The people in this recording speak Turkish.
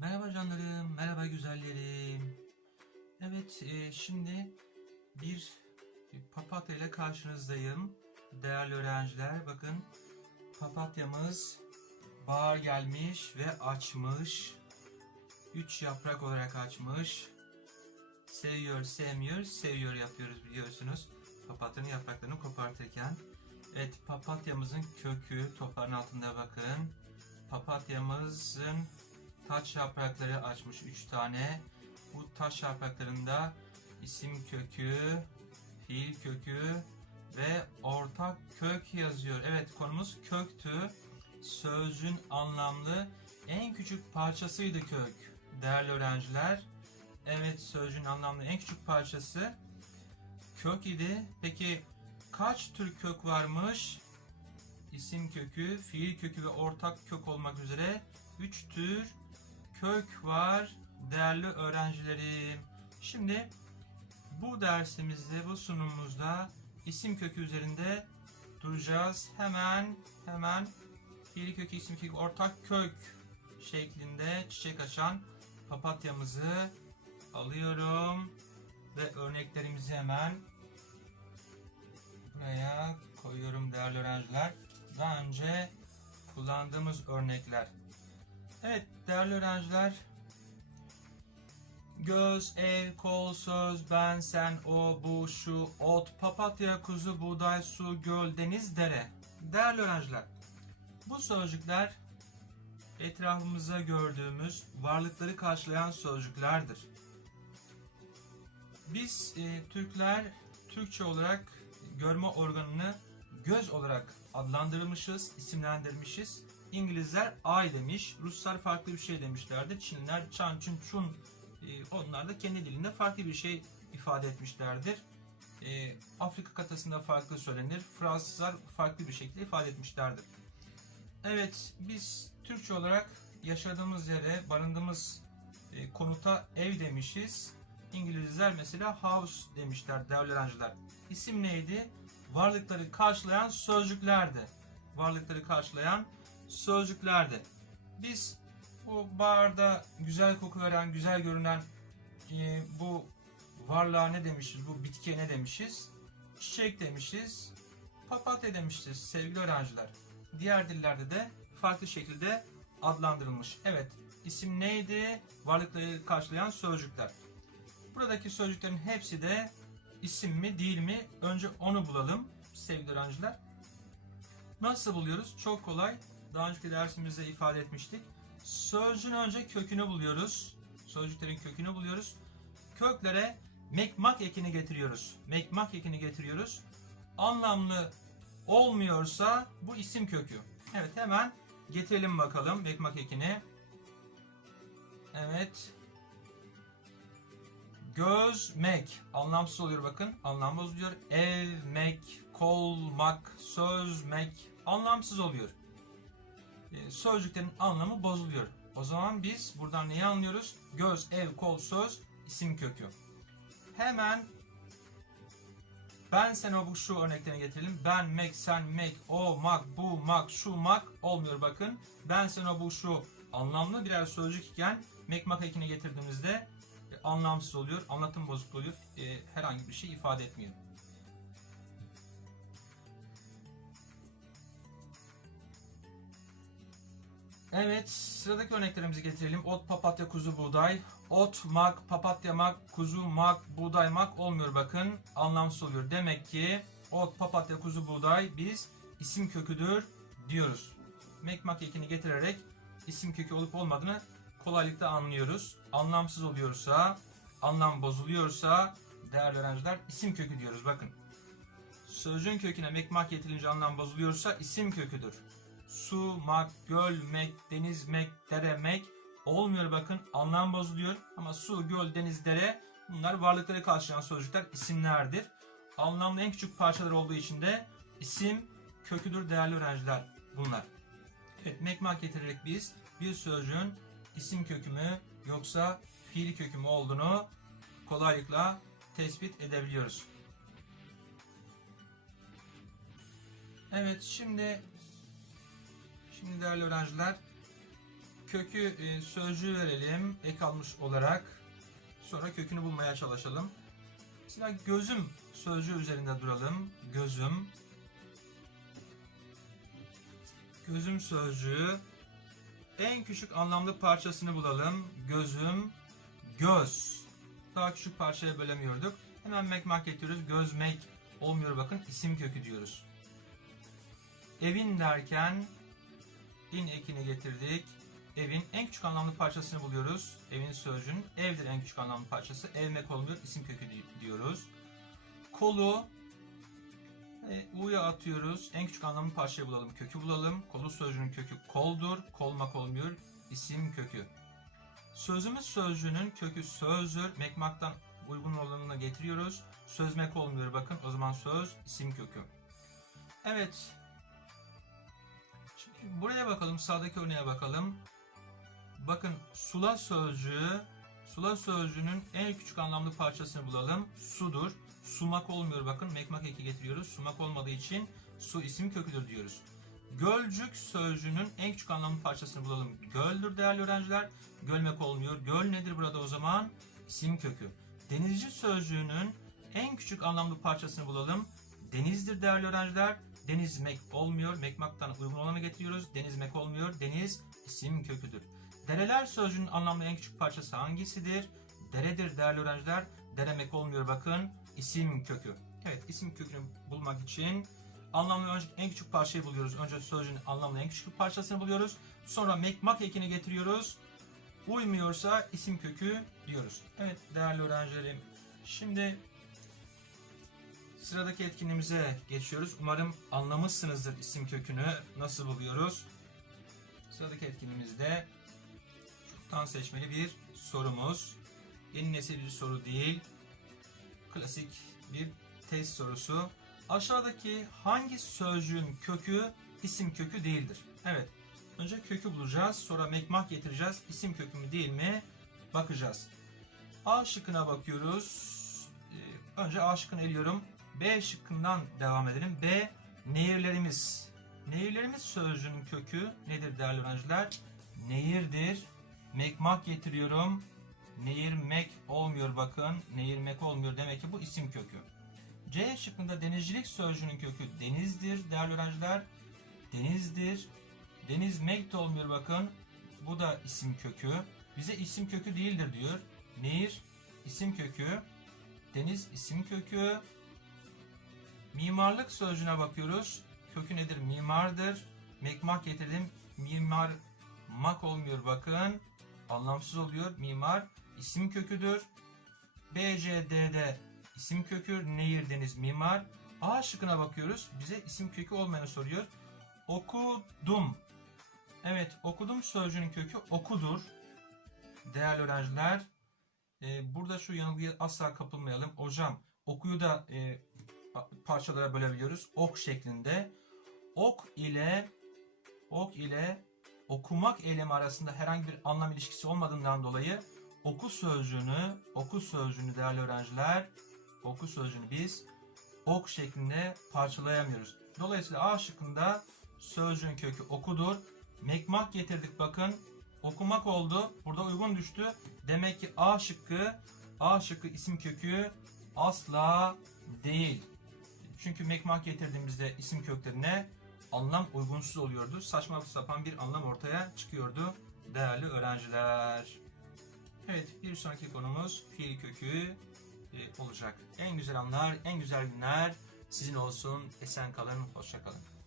Merhaba canlarım, merhaba güzellerim. Evet, e, şimdi bir, papatya ile karşınızdayım. Değerli öğrenciler, bakın papatyamız bahar gelmiş ve açmış. Üç yaprak olarak açmış. Seviyor, sevmiyor, seviyor yapıyoruz biliyorsunuz. Papatyanın yapraklarını kopartırken. Evet, papatyamızın kökü toprağın altında bakın. Papatyamızın taç yaprakları açmış 3 tane. Bu taş yapraklarında isim kökü, fiil kökü ve ortak kök yazıyor. Evet konumuz köktü. Sözcüğün anlamlı en küçük parçasıydı kök. Değerli öğrenciler. Evet sözcüğün anlamlı en küçük parçası kök idi. Peki kaç tür kök varmış? İsim kökü, fiil kökü ve ortak kök olmak üzere 3 tür kök var değerli öğrencilerim. Şimdi bu dersimizde, bu sunumumuzda isim kökü üzerinde duracağız. Hemen hemen fiil kökü, isim kökü, ortak kök şeklinde çiçek açan papatyamızı alıyorum ve örneklerimizi hemen buraya koyuyorum değerli öğrenciler. Daha önce kullandığımız örnekler. Evet değerli öğrenciler. Göz, ev, kol, söz, ben, sen, o, bu, şu, ot, papatya, kuzu, buğday, su, göl, deniz, dere. Değerli öğrenciler, bu sözcükler etrafımızda gördüğümüz varlıkları karşılayan sözcüklerdir. Biz e, Türkler Türkçe olarak görme organını göz olarak adlandırmışız, isimlendirmişiz. İngilizler ay demiş, Ruslar farklı bir şey demişlerdi. Çinliler çan, çun, çun e, onlar da kendi dilinde farklı bir şey ifade etmişlerdir. E, Afrika kıtasında farklı söylenir. Fransızlar farklı bir şekilde ifade etmişlerdir. Evet, biz Türkçe olarak yaşadığımız yere, barındığımız e, konuta ev demişiz. İngilizler mesela house demişler öğrenciler. İsim neydi? Varlıkları karşılayan sözcüklerdi. Varlıkları karşılayan sözcüklerdi. Biz bu baharda güzel koku veren, güzel görünen e, bu varlığa ne demişiz, bu bitkiye ne demişiz? Çiçek demişiz, papatya demişiz sevgili öğrenciler. Diğer dillerde de farklı şekilde adlandırılmış. Evet, isim neydi? Varlıkları karşılayan sözcükler. Buradaki sözcüklerin hepsi de isim mi değil mi? Önce onu bulalım sevgili öğrenciler. Nasıl buluyoruz? Çok kolay. Daha önceki dersimizde ifade etmiştik. Sözcüğün önce kökünü buluyoruz. Sözcüklerin kökünü buluyoruz. Köklere mekmak ekini getiriyoruz. Mekmak ekini getiriyoruz. Anlamlı olmuyorsa bu isim kökü. Evet hemen getirelim bakalım mekmak ekini. Evet. Gözmek anlamsız oluyor bakın. Anlam bozuluyor. Evmek, kolmak, sözmek anlamsız oluyor. Ee, Sözcüklerin anlamı bozuluyor. O zaman biz buradan neyi anlıyoruz? Göz, ev, kol, söz, isim kökü. Hemen ben sen o bu şu örneklerini getirelim. Ben, mek, sen, mek, o, mak, bu, mak, şu, mak olmuyor bakın. Ben, sen o bu şu anlamlı birer sözcük iken mek, mak ekini getirdiğimizde e, anlamsız oluyor. Anlatım bozuk oluyor. E, herhangi bir şey ifade etmiyor. Evet, sıradaki örneklerimizi getirelim. Ot, papatya, kuzu, buğday. Ot, mak, papatya, mak, kuzu, mak, buğday, mak olmuyor bakın. Anlamsız oluyor. Demek ki ot, papatya, kuzu, buğday biz isim köküdür diyoruz. Mek, mak ekini getirerek isim kökü olup olmadığını kolaylıkla anlıyoruz. Anlamsız oluyorsa, anlam bozuluyorsa değerli öğrenciler isim kökü diyoruz bakın. Sözcüğün köküne mek, mak getirince anlam bozuluyorsa isim köküdür su, mak, göl, mek, deniz, mek, dere, mek olmuyor bakın anlam bozuluyor. Ama su, göl, deniz, dere bunlar varlıkları karşılayan sözcükler isimlerdir. Anlamlı en küçük parçalar olduğu için de isim köküdür değerli öğrenciler bunlar. Evet mek, mak getirerek biz bir sözcüğün isim kökü mü yoksa fiil kökü mü olduğunu kolaylıkla tespit edebiliyoruz. Evet şimdi Şimdi değerli öğrenciler kökü e, sözcüğü verelim ek almış olarak. Sonra kökünü bulmaya çalışalım. Mesela gözüm sözcüğü üzerinde duralım. Gözüm. Gözüm sözcüğü. En küçük anlamlı parçasını bulalım. Gözüm, göz. Daha küçük parçaya bölemiyorduk. Hemen mekmak getiriyoruz. Gözmek olmuyor bakın. isim kökü diyoruz. Evin derken in ekini getirdik. Evin en küçük anlamlı parçasını buluyoruz. Evin sözcüğünün evdir en küçük anlamlı parçası. Evmek olmuyor. isim kökü di- diyoruz. Kolu e, U'ya atıyoruz. En küçük anlamlı parçayı bulalım. Kökü bulalım. Kolu sözcüğünün kökü koldur. Kolmak olmuyor. isim kökü. Sözümüz sözcüğünün kökü sözdür. Mekmaktan uygun olanını getiriyoruz. Sözmek olmuyor bakın. O zaman söz isim kökü. Evet. Buraya bakalım. Sağdaki örneğe bakalım. Bakın sula sözcüğü sula sözcüğünün en küçük anlamlı parçasını bulalım. Sudur. Sumak olmuyor bakın. Mekmak eki getiriyoruz. Sumak olmadığı için su isim köküdür diyoruz. Gölcük sözcüğünün en küçük anlamlı parçasını bulalım. Göldür değerli öğrenciler. Gölmek olmuyor. Göl nedir burada o zaman? İsim kökü. Denizci sözcüğünün en küçük anlamlı parçasını bulalım. Denizdir değerli öğrenciler. Denizmek olmuyor. Mekmaktan uygun olanı getiriyoruz. Denizmek olmuyor. Deniz isim köküdür. Dereler sözcüğünün anlamlı en küçük parçası hangisidir? Deredir değerli öğrenciler. Deremek olmuyor bakın. isim kökü. Evet isim kökünü bulmak için anlamlı önce en küçük parçayı buluyoruz. Önce sözcüğün anlamlı en küçük parçasını buluyoruz. Sonra mekmak ekini getiriyoruz. Uymuyorsa isim kökü diyoruz. Evet değerli öğrencilerim. Şimdi sıradaki etkinliğimize geçiyoruz. Umarım anlamışsınızdır isim kökünü nasıl buluyoruz. Sıradaki etkinliğimizde çoktan seçmeli bir sorumuz. Yeni nesil bir soru değil. Klasik bir test sorusu. Aşağıdaki hangi sözcüğün kökü isim kökü değildir? Evet. Önce kökü bulacağız. Sonra mekmak getireceğiz. İsim kökü mü değil mi? Bakacağız. A şıkkına bakıyoruz. Ee, Önce A şıkkını eliyorum. B şıkkından devam edelim. B nehirlerimiz. Nehirlerimiz sözcüğünün kökü nedir değerli öğrenciler? Nehirdir. Mekmak getiriyorum. Nehirmek olmuyor bakın. Nehirmek olmuyor. Demek ki bu isim kökü. C şıkkında denizcilik sözcüğünün kökü denizdir değerli öğrenciler. Denizdir. Denizmek de olmuyor bakın. Bu da isim kökü. Bize isim kökü değildir diyor. Nehir isim kökü. Deniz isim kökü. Mimarlık sözcüğüne bakıyoruz. Kökü nedir? Mimardır. Mekmak getirdim. Mimar mak olmuyor bakın. Anlamsız oluyor. Mimar isim köküdür. B, C, D'de isim kökü. Nehir, deniz, mimar. A şıkkına bakıyoruz. Bize isim kökü olmayanı soruyor. Okudum. Evet okudum sözcüğünün kökü okudur. Değerli öğrenciler. e, burada şu yanılgıya asla kapılmayalım. Hocam okuyu da e, parçalara bölebiliyoruz. Ok şeklinde. Ok ile ok ile okumak eylemi arasında herhangi bir anlam ilişkisi olmadığından dolayı oku sözcüğünü oku sözcüğünü değerli öğrenciler oku sözcüğünü biz ok şeklinde parçalayamıyoruz. Dolayısıyla A şıkkında sözcüğün kökü okudur. Mekmak getirdik bakın. Okumak oldu. Burada uygun düştü. Demek ki A şıkkı A şıkkı isim kökü asla değil. Çünkü mekmak getirdiğimizde isim köklerine anlam uygunsuz oluyordu. Saçma sapan bir anlam ortaya çıkıyordu değerli öğrenciler. Evet bir sonraki konumuz fiil kökü e, olacak. En güzel anlar, en güzel günler sizin olsun. Esen kalın, hoşça kalın.